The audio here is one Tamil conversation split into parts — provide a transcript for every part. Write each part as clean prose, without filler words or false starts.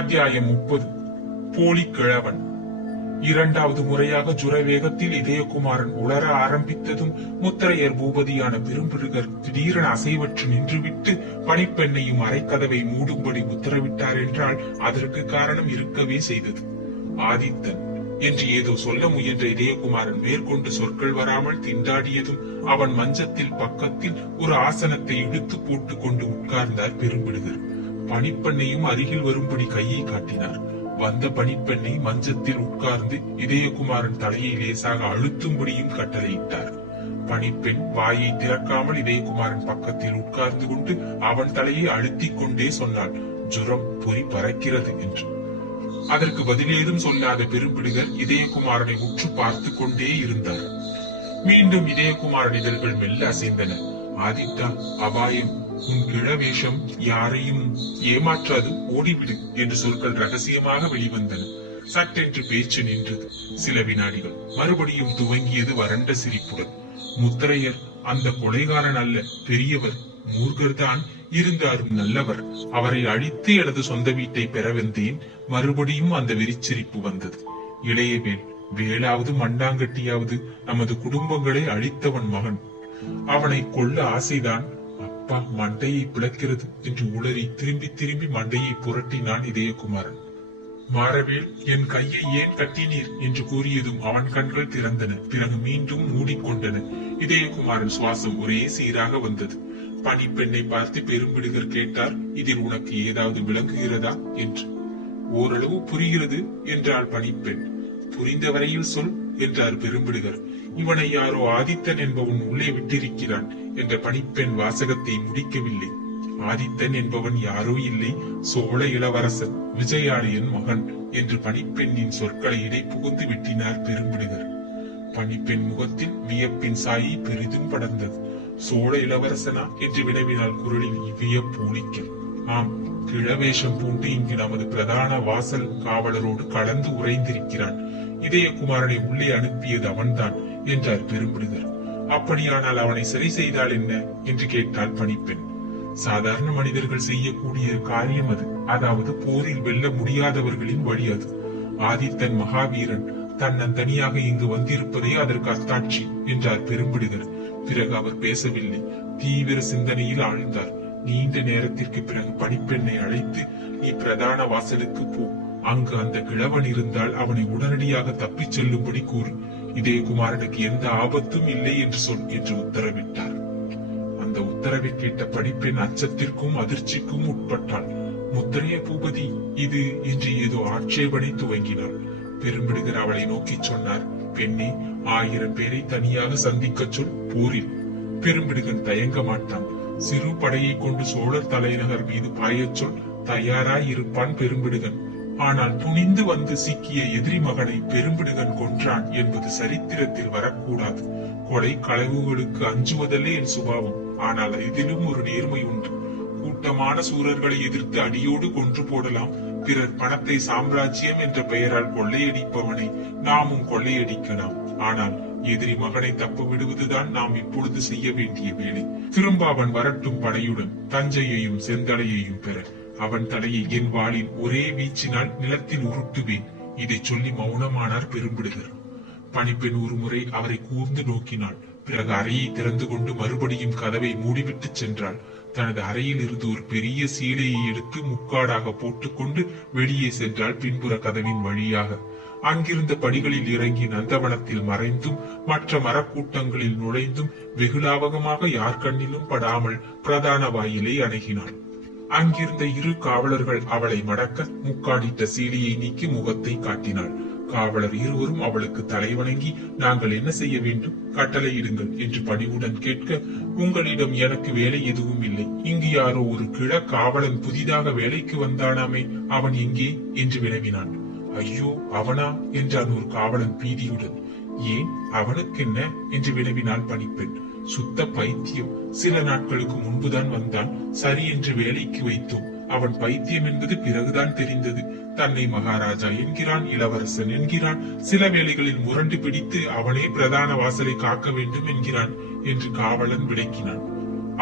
அத்தியாயம் 30. போலி கிழவன். இரண்டாவது முறையாக ஜுரவேகத்தில் இதயகுமாரன் உளர ஆரம்பித்ததும் முத்திரையர் பூபதியான பெரும்பிடுகர் திடீரென அசைவற்று நின்றுவிட்டு பணிப்பெண்ணையும் அரைக்கதவை மூடும்படி உத்தரவிட்டார் என்றால் அதற்கு காரணம் இருக்கவே செய்தது. ஆதித்தன் என்று ஏதோ சொல்ல முயன்ற இதயகுமாரன் மேற்கொண்டு சொற்கள் வராமல் திண்டாடியதும் அவன் மஞ்சத்தில் பக்கத்தில் ஒரு ஆசனத்தை இழுத்து போட்டுக் கொண்டு உட்கார்ந்தார் பெரும்பிடுகர். பணிப்பெண்ணையும் அருகில் வரும்படி கையை காட்டினார். வந்த பணிப்பெண்ணை மஞ்சத்தில் உட்கார்ந்து இதயகுமாரன் தலையை லேசாக அழுத்தும்படியும் கட்டளையிட்டார். பணிப்பெண் வாயை திறக்காமல் இதயகுமாரன் பக்கத்தில் உட்கார்ந்து கொண்டு அவன் தலையை அழுத்திக் கொண்டே சொன்னாள், ஜுரம் பொறி பறக்கிறது என்று. அதற்கு பதிலேதும் சொல்லாத பெரும்பிடுகர் இதயகுமாரனை உற்று பார்த்து கொண்டே இருந்தார். மீண்டும் இதயகுமாரன் இதழ்கள் மெல்ல அசைந்தன. ஆதித்தா, அபாயம், உன் கிழவேஷம் யாரையும் ஏமாற்றாது, ஓடிவிடு என்று சொற்கள் ரகசியமாக வெளிவந்தன. சட்டென்று பேச்சு நின்றது. சில வினாடிகள். மறுபடியும் துவங்கியது வறண்ட சிரிப்புடன். முத்திரையர் அந்த கொலைகாரன் அல்ல, பெரியவர், மூர்கர்தான், இருந்தாரும் நல்லவர். அவரை அழித்து எனது சொந்த வீட்டை பெற வந்தேன். மறுபடியும் அந்த வெறிச்சிரிப்பு வந்தது. இளையவேல், வேளாவது மண்டாங்கட்டியாவது நமது குடும்பங்களை அழித்தவன் மகன். அவனை கொல்ல ஆசைதான். அப்பா, மண்டையை பிளக்கிறது என்று உளறி திரும்பி திரும்பி மண்டையை புரட்டினான் இதயகுமாரன். மாறவேல், என் கையை ஏன் கட்டினீர் என்று கூறியதும் அவன் கண்கள் திறந்தன. பிறகு மீண்டும் மூடிக்கொண்டன. இதயகுமாரன் சுவாசம் ஒரே சீராக வந்தது. பணிப்பெண்ணை பார்த்து பெரும்பிடுகர் கேட்டார், இதில் உனக்கு ஏதாவது விளங்குகிறதா என்று. ஓரளவு புரிகிறது என்றாள் பணிப்பெண். புரிந்த வரையில் சொல் என்றார் பெரும்பிடுகர். இவனை யாரோ ஆதித்தன் என்பவன் உள்ளே விட்டிருக்கிறான் என்ற பணிப்பெண் வாசகத்தை முடிக்கவில்லை. ஆதித்தன் என்பவன் யாரோ இல்லை, சோழ இளவரசன் விஜயாலயன் மகன் என்று பணிப்பெண்ணின் சொற்களை இடை புகுந்து விட்டினார் பெரும்பிடுகர். பணிப்பெண் முகத்தில் வியப்பின் சாயை பெரிதும் படர்ந்தது. சோழ இளவரசனா என்று வினவினால் குரலில் வியப்பு ஒலிக்க. ஆம், கிழவேஷம் பூண்டு இங்கு நமது பிரதான வாசல் காவலரோடு கலந்து உறைந்திருக்கிறான். இதயகுமாரனை உள்ளே அனுப்பியது அவன்தான் என்றார் பெரும்பிடுகர். அப்படியானால் அவனை சரி செய்தால் என்ன என்று கேட்டாள் பணிப்பெண். சாதாரண மனிதர்கள் செய்யக்கூடிய காரியம் அது. அதாவது போரில் வெல்ல முடியாதவர்களின் வழி அது. ஆதித்தன் மகாவீரன் தன்னந்தனியாக இங்கு வந்திருப்பதே அதற்கு அத்தாட்சி என்றார் பெரும்பிடுகர். பிறகு அவர் பேசவில்லை. தீவிர சிந்தனையில் ஆழ்ந்தார். நீண்ட நேரத்திற்கு பிறகு பணிப்பெண்ணை அழைத்து, நீ பிரதான வாசலுக்கு போ. அங்கு அந்த கிழவன் இருந்தால் அவனை உடனடியாக தப்பிச் செல்லும்படி கூறு. இதயகுமாரனுக்கு எந்த ஆபத்தும் இல்லை என்று சொல் என்று உத்தரவிட்டார். அந்த உத்தரவை கேட்ட பணிப்பெண் அச்சத்திற்கும் அதிர்ச்சிக்கும் உட்பட்டாள். முத்திரைய பூபதி, இது என்று ஏதோ ஆட்சேபனை துவங்கினாள். பெரும்பிடுகர் அவளை நோக்கி சொன்னார், பெண்ணே, 1000 பேரை தனியாக சந்திக்க சொல் போரில். பெரும்பிடுகன் தயங்க மாட்டான். சிறு படையை கொண்டு சோழர் தலைநகர் மீது பாயச் சொல், தயாராய் இருப்பான் பெரும்பிடுகன். ஆனால் துணிந்து வந்து சிக்கிய எதிரி மகனை பெரும்பிடுகன் கொன்றான் என்பது சரித்திரத்தில் வரக்கூடாது. கொலை களவுகளுக்கு அஞ்சுவதல்ல என் சுபாவம். ஆனால் இதிலும் ஒரு நேர்மை உண்டு. கூட்டமான சூரர்களை எதிர்த்து அடியோடு கொன்று போடலாம். பிறர் பணத்தை சாம்ராஜ்யம் என்ற பெயரால் கொள்ளையடிப்பவனை நாமும் கொள்ளையடிக்கலாம். ஆனால் எதிரி மகனை தப்ப விடுவதுதான் நாம் இப்பொழுது செய்ய வேண்டிய வேலை. திரும்ப அவன் வரட்டும் படையுடன், தஞ்சையையும் செந்தலையையும் பெற. அவன் தலையை என் வாளின் ஒரே வீச்சினால் நிலத்தில் உருட்டுவேன். இதை சொல்லி மௌனமானார் பெரும்பிடுகர். பணிப்பெண் ஒரு முறை அவரை கூர்ந்து நோக்கினாள். பிறகு அறையை திறந்து கொண்டு மறுபடியும் கதவை மூடிவிட்டு சென்றாள். தனது அறையில் இருந்து ஒரு பெரிய சீலையை எடுத்து முக்காடாக போட்டுக்கொண்டு வெளியே சென்றாள் பின்புற கதவின் வழியாக. அங்கிருந்த படிகளில் இறங்கி நந்தவனத்தில் மறைந்தும் மற்ற மரக்கூட்டங்களில் நுழைந்தும் வெகு லாவகமாக யார் கண்ணிலும் படாமல் பிரதான வாயிலை அணுகினாள். அங்கிருந்த 2 காவலர்கள் அவளை மடக்க முக்காடிட்ட சீலையை நீக்கி முகத்தை காட்டினாள். காவலர் இருவரும் அவளுக்கு தலைவணங்கி, நாங்கள் என்ன செய்ய வேண்டும், கட்டளையிடுங்கள் என்று பணிவுடன் கேட்க, உங்களிடம் எனக்கு வேலை எதுவும் இல்லை. இங்கு யாரோ ஒரு கிழ காவலன் புதிதாக வேலைக்கு வந்தானாமே, அவன் எங்கே என்று வினவினான். ஐயோ, அவனா என்றான் ஒரு காவலன் பீதியுடன். ஏன், அவனுக்கு என்ன என்று வினவினாள் பணிப்பெண். சுத்த பைத்தியம். சில நாட்களுக்கு முன்புதான் வந்தான். சரி என்று வேலைக்கு வைத்தோம். அவன் பைத்தியம் என்பது பிறகுதான் தெரிந்தது. தன்னை மகாராஜா என்கிறான், இளவரசன் என்கிறான். சில வேளைகளில் முரண்டு பிடித்து அவனே பிரதான வாசலை காக்க வேண்டும் என்கிறான் என்று காவலன் விளக்கினான்.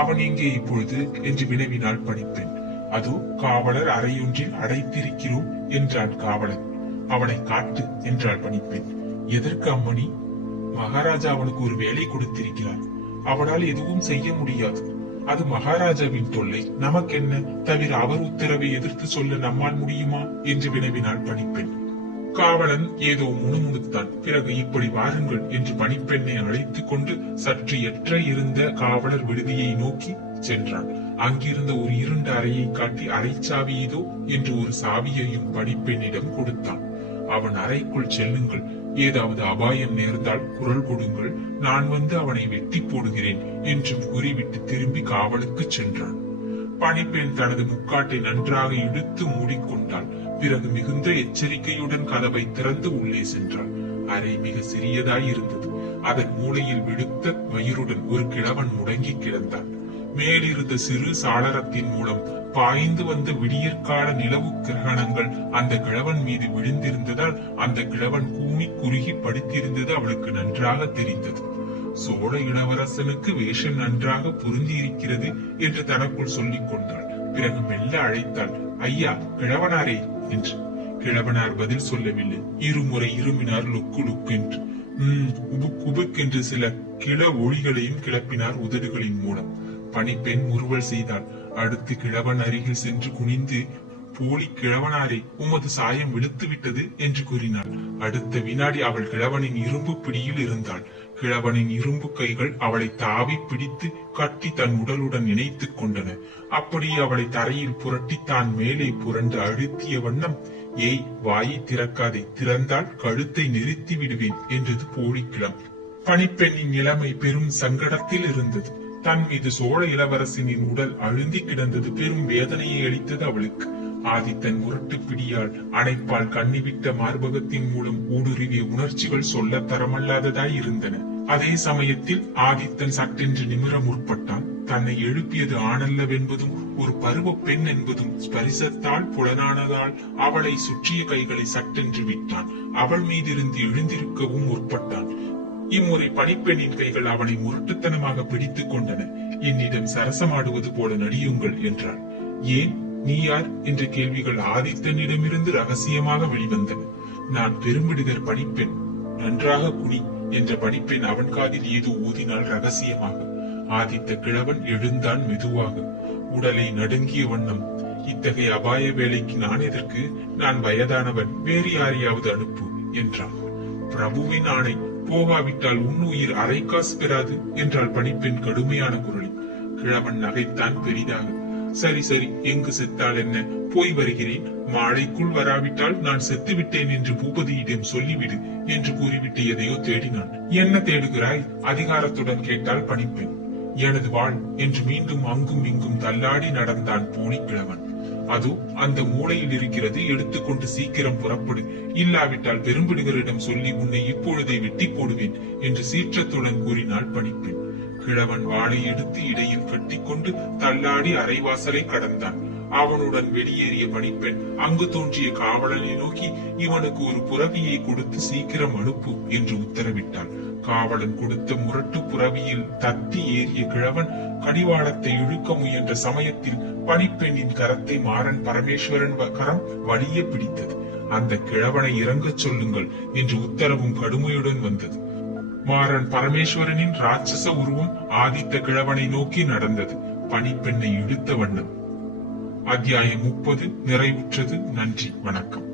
அவன் எங்கே இப்பொழுது என்று வினவினாள் பணிப்பெண். அதோ காவலர் அறையொன்றில் அடைத்திருக்கிறோம் என்றான் காவலன். அவனை காட்டு என்றாள் பணிப்பெண். எதற்கு அம்மணி? மகாராஜா அவனுக்கு ஒரு வேலை கொடுத்திருக்கிறார். அவனால் எதுவும் செய்ய முடியாது. அது மகாராஜாவின் தொல்லை, நமக்கென்ன? தவிர அவர் உத்தரவை எதிர்த்து சொல்ல நம்மால் முடியுமா என்று வினவினாள் பணிப்பெண். காவலன் ஏதோ முணுமுணுத்தான். பிறகு இப்படி வாருங்கள் என்று பணிப்பெண்ணை அழைத்துக் கொண்டு சற்று எற்ற இருந்த காவலர் விடுதியை நோக்கி சென்றான். அங்கிருந்த ஒரு இருண்ட அறையை காட்டி அறைச்சாவி இதோ என்று ஒரு சாவியையும் பணிப்பெண்ணிடம் கொடுத்தான். அவன் அறைக்குள் செல்லுங்கள், ஏதாவது அபாயம் நேர்ந்தால் குரல் கொடுங்கள், நான் வந்து அவனை வெட்டி போடுகிறேன் என்றும் கூறிவிட்டு திரும்பி காவலுக்கு சென்றான். பணிப்பெண் தனது முக்காட்டை நன்றாக இழுத்து மூடிக்கொண்டாள். பிறகு மிகுந்த எச்சரிக்கையுடன் கதவை திறந்து உள்ளே சென்றாள். அறை மிக சிறியதாய் இருந்தது. அதன் மூலையில் வெளுத்த வயிறுடன் ஒரு கிழவன் முடங்கி கிடந்தான். மேலிருந்த சிறு சாளரத்தின் மூலம் பாய்ந்து வந்த விடியற்கால நிலவு கிரகணங்கள் அந்த கிழவன் மீது விழுந்திருந்ததால் அந்த கிழவன் கூனி குறுகி படுத்திருந்தது அவளுக்கு நன்றாக தெரிந்தது. சோழ இளவரசனுக்கு வேஷம் நன்றாக பொருந்தி இருக்கிறது என்று தனக்குள் சொல்லிக் கொண்டாள். பிறகு மெல்ல அழைத்தாள், ஐயா கிழவனாரே என்று. கிழவனார் பதில் சொல்லவில்லை. இருமுறை இருமினார் லுக்கு லுக்கு என்று. உபுக் உபுக் என்று சில கிள ஒளிகளையும் கிளப்பினார் உதடுகளின் மூலம். பணிப்பெண் முறுவல் செய்தாள். அடுத்து கிழவன் அருகில் சென்று குனிந்து, போலி கிழவனாரே, உமது சாயம் விழுத்து விட்டது என்று கூறினாள். அடுத்த வினாடி அவள் கிழவனின் இரும்பு பிடியில் இருந்தாள். கிழவனின் இரும்பு கைகள் அவளை தாவி பிடித்து கட்டி தன் உடலுடன் இணைத்துக் கொண்டன. அப்படியே அவளை தரையில் புரட்டி தான் மேலே புரண்டு அழுத்திய வண்ணம், ஏய் வாயை திறக்காதே, திறந்தால் கழுத்தை நிறுத்தி விடுவேன் என்றது போலிக்கிழம். பணிப்பெண்ணின் நிலைமை பெரும் சங்கடத்தில் இருந்தது. தன் மீது சோழ இளவரசனின் உடல் அழுந்தி கிடந்தது பெரும் வேதனையை அளித்தது அவளுக்கு. ஆதித்தன் முரட்டு பிடியால் அணைப்பால் கண்ணிவிட்ட மார்பகத்தின் மூலம் ஊடுருவிய உணர்ச்சிகள் சொல்ல தரமல்லாததாய் இருந்தன. அதே சமயத்தில் ஆதித்தன் சட்டென்று நிமிர முற்பட்டான். தன்னை எழுப்பியது ஆணல்லவென்பதும் ஒரு பருவ பெண் என்பதும் ஸ்பரிசத்தால் புலனானதால் அவளை சுற்றிய கைகளை சட்டென்று விட்டான். அவள் மீதிருந்து எழுந்திருக்கவும் முற்பட்டான். இம்முறை பணிப்பெண்ணின் கைகள் அவனை முரட்டுத்தனமாக பிடித்துக் கொண்டன. என்னிடம் சரசமாடுவது போல நடியுங்கள் என்றாள். ஏன், நீ யார் என்ற கேள்விகள் ஆதித்தனிடமிருந்து ரகசியமாக வெளிவந்தன. நான் பெரும்பிடுகர் பணிப்பெண், நன்றாக குனி என்ற பணிப்பெண் அவன் காதில் ஏதோ ஊதினாள் ரகசியமாக. ஆதித்த கிழவன் எழுந்தான் மெதுவாக, உடலை நடுங்கிய வண்ணம். இத்தகைய அபாய வேலைக்கு நான் எதற்கு? நான் வயதானவன், வேறு யாரையாவது அனுப்பு என்றான். பிரபுவின் ஆணை, போகாவிட்டால் உன்னுயிர் அரை காசு பெறாது என்றாள் பணிப்பெண் கடுமையான குரலில். கிழவன் நகைத்தான் பெரிதாக. சரி சரி, எங்கு செத்தால் என்ன, போய் வருகிறேன். மாலைக்குள் வராவிட்டால் நான் செத்து விட்டேன் என்று பூபதியிடம் சொல்லிவிடு என்று கூறிவிட்டு எதையோ தேடினான். என்ன தேடுகிறாய்? அதிகாரத்துடன் கேட்டாள் பணிப்பெண். எனது வாழ் என்று மீண்டும் அங்கும் இங்கும் தள்ளாடி நடந்தான் போனிக்கிழவன். அது அந்த மூலையில் இருக்கிறது, எடுத்துக்கொண்டு சீக்கிரம் புறப்படு. இல்லாவிட்டால் பெரும்பிடுகரிடம் சொல்லி உன்னை இப்பொழுதே வெட்டி போடுவேன் என்று சீற்றத்துடன் கூறினாள் பணிப்பெண். கிழவன் வாளை எடுத்து இடையில் கட்டிக்கொண்டு தள்ளாடி அரைவாசலை கடந்தான். அவனுடன் வெளியேறிய பணிப்பெண் அங்கு தோன்றிய காவலனை நோக்கி, இவனுக்கு ஒரு புறவியை கொடுத்து சீக்கிரம் அனுப்பு என்று உத்தரவிட்டான். காவலன் கொடுத்த முரட்டு புறவியில் தத்தி ஏறிய கிழவன் கடிவாளத்தை இழுக்க முயன்ற சமயத்தில் பணிப்பெண்ணின் கரத்தை மாறன் பரமேஸ்வரன் கரம் வலிய பிடித்தது. அந்த கிழவனை இறங்கச் சொல்லுங்கள் என்று உத்தரவும் கடுமையுடன் வந்தது. மாறன் பரமேஸ்வரனின் ராட்சச உருவம் ஆதித்த கிழவனை நோக்கி நடந்தது, பணிப்பெண்ணை இழுத்த வண்ணம். அத்தியாயம் 30 நிறைவுற்றது. நன்றி, வணக்கம்.